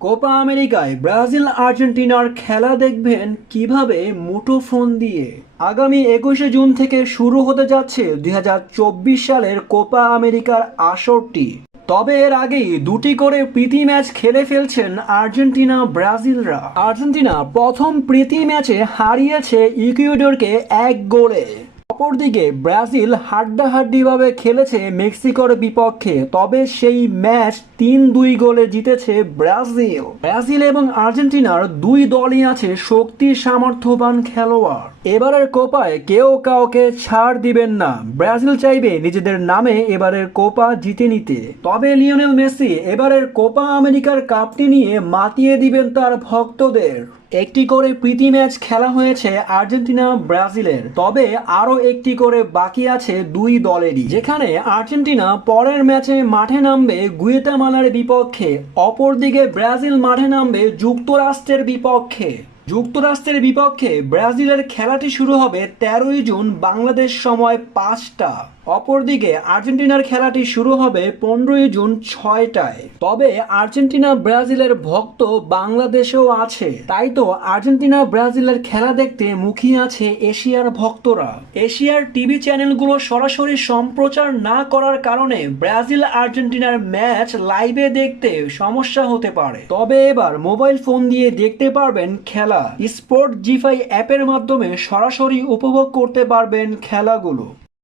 Copa আমেরিকায় Brazil আর্জেন্টিনার খেলা দেখবেন কিভাবে মুঠোফোন দিয়ে। আগামী 21শে জুন থেকে শুরু হতে যাচ্ছে 2024 সালের কোপা আমেরিকার আসরটি। তবে এর আগেই দুটি করে প্রীতি ম্যাচ খেলে ফেলছেন আর্জেন্টিনা ব্রাজিলরা। আর্জেন্টিনা প্রথম প্রীতি ম্যাচে হারিয়েছে ইকুয়েডরকে 1 গোলে। অপরদিকে ব্রাজিল হাড্ডাহাড্ডিভাবে খেলেছে মেক্সিকোর বিপক্ষে, তবে সেই ম্যাচ 3-2 গোলে জিতেছে ব্রাজিল। ব্রাজিল এবং আর্জেন্টিনার দুই দলই আছে শক্তি সামর্থ্যবান খেলোয়াড়। এবারের কোপায় কেউ কাউকে ছাড় দিবেন না। ব্রাজিল চাইবে নিজেদের নামে এবারের কোপা জিতে নিতে। তবে লিওনেল মেসি এবারের কোপা আমেরিকার কাপটি নিয়ে মাতিয়ে দিবেন তার ভক্তদের। একটি করে প্রীতি ম্যাচ খেলা হয়েছে আর্জেন্টিনা ব্রাজিলের, তবে আরও একটি করে বাকি আছে দুই দলেরই, যেখানে আর্জেন্টিনা পরের ম্যাচে মাঠে নামবে গুয়েতামালার বিপক্ষে। অপরদিকে ব্রাজিল মাঠে নামবে যুক্তরাষ্ট্রের বিপক্ষে। যুক্তরাষ্ট্রের বিপক্ষে ব্রাজিলের খেলাটি শুরু হবে 13ই জুন বাংলাদেশ সময় 5টা। অপরদিকে আর্জেন্টিনার খেলাটি শুরু হবে 15ই জুন 6টায়। তবে আর্জেন্টিনা ব্রাজিলের ভক্ত বাংলাদেশেও আছে, তাই তো আর্জেন্টিনা ব্রাজিলের খেলা দেখতে মুখিয়ে আছে এশিয়ার ভক্তরা। এশিয়ার টিভি চ্যানেলগুলো সরাসরি সম্প্রচার না করার কারণে ব্রাজিল আর্জেন্টিনার ম্যাচ লাইভে দেখতে সমস্যা হতে পারে। তবে এবার মোবাইল ফোন দিয়ে দেখতে পারবেন খেলা। স্পোর্ট জি5 অ্যাপের মাধ্যমে সরাসরি উপভোগ করতে পারবেন খেলাগুলো।